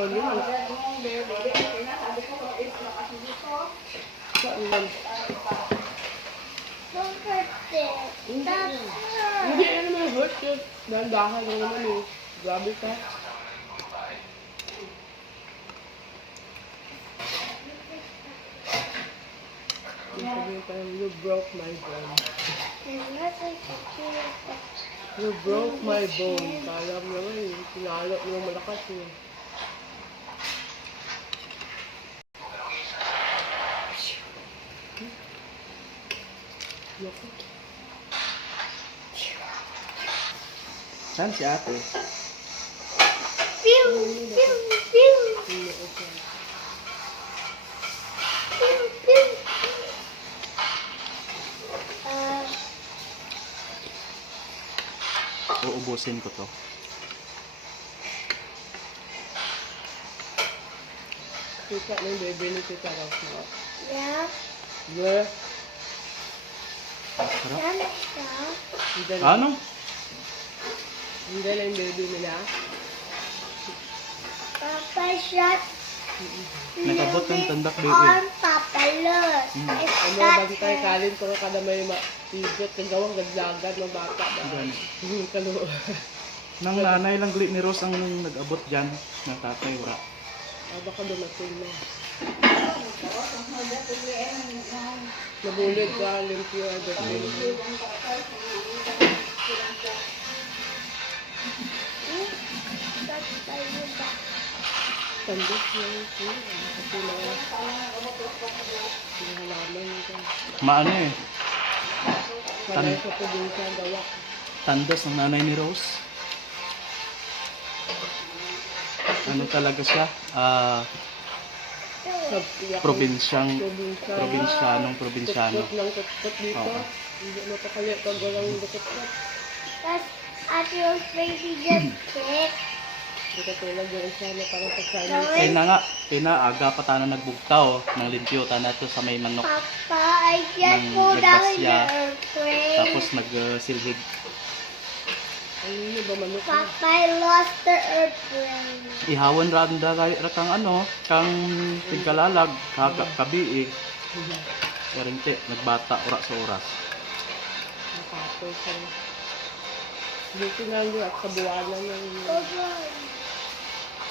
Những mình Saan man? Hindi hurt. ka naman hurt yun. Dahil bahay lang naman eh. Grabe ka. You broke my bone. You broke my bone. Kala mo naman eh. Pinalo mo malakas eh. Saan si ate? Pew, pew, pew, pew, pew. Uh, Uubusin ko to. Kita yung bebe ni Tita Rose mo. yeah. Yeah. Na, Ano? hindi na yung baby nila. Papa shot. Nagabot ng tandak baby. On Papa. Hmm. It's Ano, that bantay kalin ko kada may maibot, kagawang gadlagan ng bata ba? Hmm, Kalo. Nang nanay lang glit ni Rose ang nag-abot dyan. Ng tatay, wala. Ah, baka dumating na. Nabulid ka, limpyo, agad. That's by your back. Tandos na yung siya. Kasi na, pinahalaman yun ka. Maano eh. Gawa. Tandos ng nanay ni Rose. Ano talaga siya? Ah, Nagtiyak. Probinsyang, Probinsya. probinsyanong probinsyano. Kutkot ng kutkot dito. Oo. Hindi mo pa kaya pag walang kutkot. That's Ate Rose baby just sick. Hindi ka tulad yung isa na parang pagkain. No, Kaya na nga, kaya na aga pa tayo nagbugtaw ng limpyo. Tana to sa may manok. Papa, I just Nang pulled out the nagbasya. airplane. Tapos nagsilhig. Yun ba manok? Papa, I lost the airplane. Ihawan randa kay kang ano, kang tigkalalag, kaga, kabi eh. Karinti, nagbata, oras sa oras. Nakapos sa... Dito na yun at kabuwanan ng...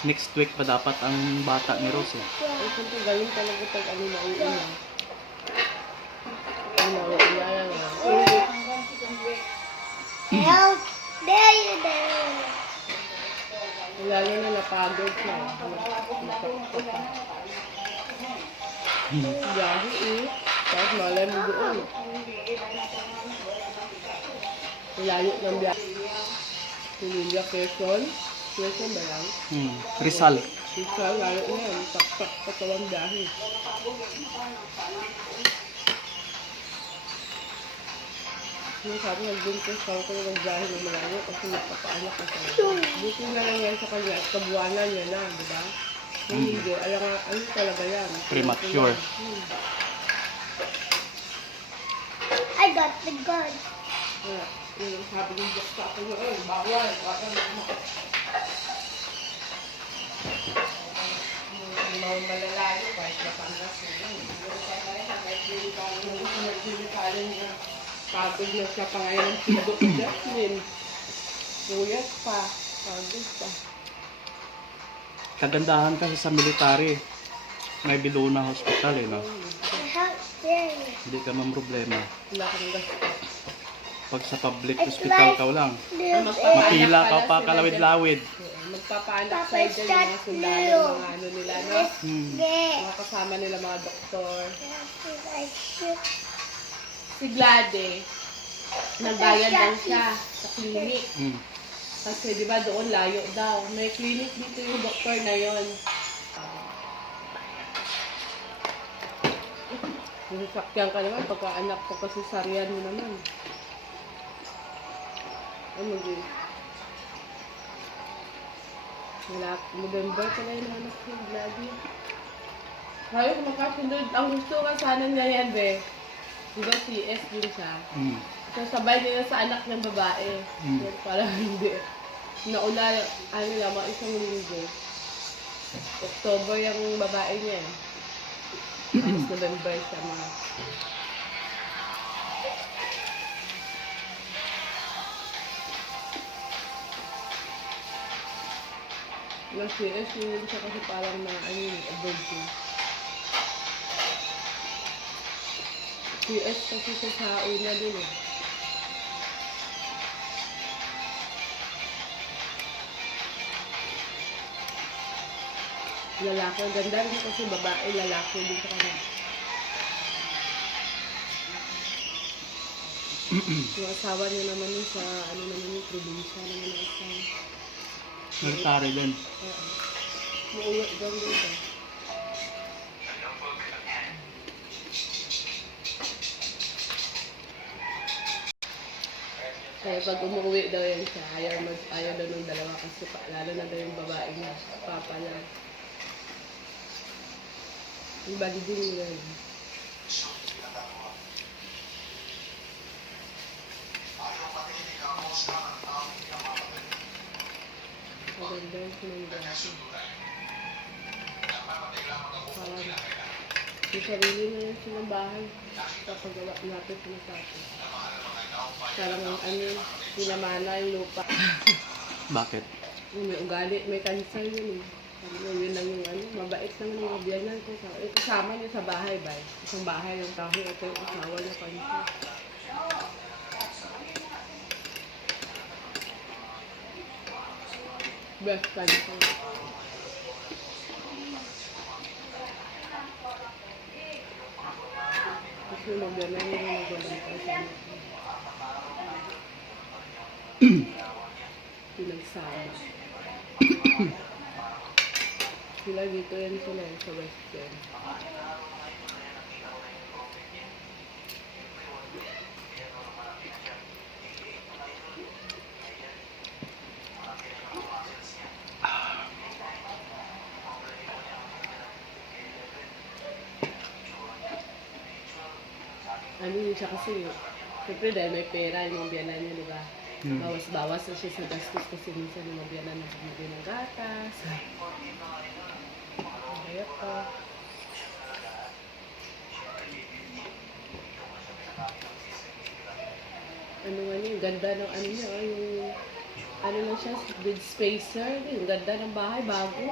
Next week pa dapat ang bata ni Rose eh. Ay, siyempre galing talaga pag ano na uuna. Lalo na napagod siya. Gahi eh. Tapos malay mo doon. Layo ng biyak. Pililia Quezon. Quezon ba yan? Hmm. Rizal. Isa, layo na yan. Taktak patawang biyahe. Yung sabi, nag-buntis ako ko ng biyahe ng malayo kasi nagpapaanak ko sa Buti na lang yan sa kanya at kabuwanan niya na, di ba? Kung hindi, alam nga, ano talaga yan? Premature. Hmm. I got the gun. Kaya, yung sabi ng Diyos sa akin, eh, bawal, bawal. Yung mga malalayo, kahit Batangas, yun. Yung nagsilikalan niya, pagod na siya pa ngayon ng sigo ko Jasmine. Puyat pa, pagod pa. Kagandahan kasi sa military. May Biluna Hospital eh, no? Hindi ka man problema. Wala kang gasto. Pag sa public hospital ka lang, mapila ka pa kalawid-lawid. Mag- magpapaanak Papa, sa'yo dyan yung mga sundalo, mga ano nila, no? Hmm. Mga kasama nila, mga doktor. Si Glade, nagbayad lang siya sa clinic. Hmm. Kasi di ba doon layo daw. May clinic dito yung doktor na yon. Nasasakyan ka naman pagka anak ko kasi sarian mo naman. Ano di? Wala, November ka na yung anak ko, Gladys. Ayaw ko makasunod. Ang gusto ka sana niya yan, be. Di ba CS din siya? Hmm. So, sabay nila sa anak ng babae. Mm. Yan, parang hindi. Nauna, ano lang, mga isang linggo. October yung babae niya. eh. Tapos November siya mga. Yung CS, yun siya kasi parang na, ano yun, abroad yun. CS kasi siya sa una din eh. Lalaki, ang ganda rin kasi babae, lalaki din sa kanya. yung asawa niya naman yun sa, ano naman yung probinsya naman yung asawa. Military din. Oo. Muuwi doon dito. Kaya pag umuwi daw yan siya, ayaw, mag, ayaw daw ng dalawa kasi pa, lalo na daw yung babae niya, papa. Yung bali din yun. Maganda yung sinundasin. Parang yung sarili na yung silang bahay. Kapagawa natin sa atin. Parang ano, pinamana yung lupa. Bakit? Yung may ugali, may cancer yun eh. Sabi mo, yun lang yung ano, mabait lang yung mga biyanan ko. Sa- eh, Kasama niya sa bahay ba? Isang bahay yung kahoy, ito yung asawa niya cancer. Breast cancer. Kasi yung niya yung sa niya. Pinagsama. sila dito yan sila sa western. Ano yun siya kasi, siyempre dahil may pera yung biyanan niya, di ba? Hmm. Bawas-bawas na siya sa gastos kasi minsan yung mga biyanan na bumili ng gatas. Kaya pa. Ano nga niya, yung ganda ng ano niya, ah, yung ano na siya, bed spacer, yung ganda ng bahay, bago.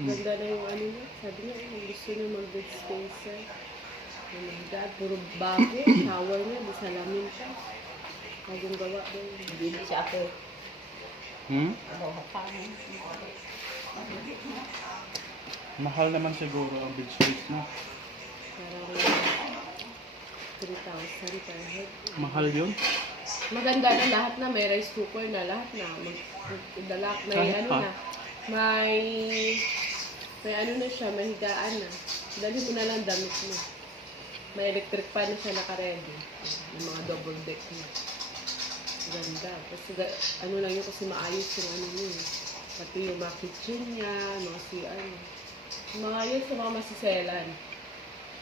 Ganda na yung ano niya, sabi niya, eh, gusto niya mag-bed spacer. Oh my God, puro bago, shower niya, di salamin siya. Bagong gawa daw. Hindi siya ako. Hmm? Ano. Mahal naman siguro ang beach space no? Parang 3,000 per head. Mahal yun? Maganda na lahat na, may rice cooker na lahat na. Mag, magdala, may Kahit ano pa? na. May, may ano na siya, may higaan na. Dali mo na lang damit mo. May electric pan na siya naka-ready. Yung mga double deck na. Ganda. Kasi ano lang yun kasi maayos yung ano niya. eh. Pati yung mga kitchen niya, mga niya. Mga yun sa mga masiselan.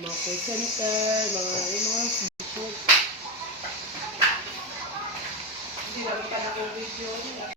Mga call center, mga, yung mga. Hindi naman pa nakong video niya.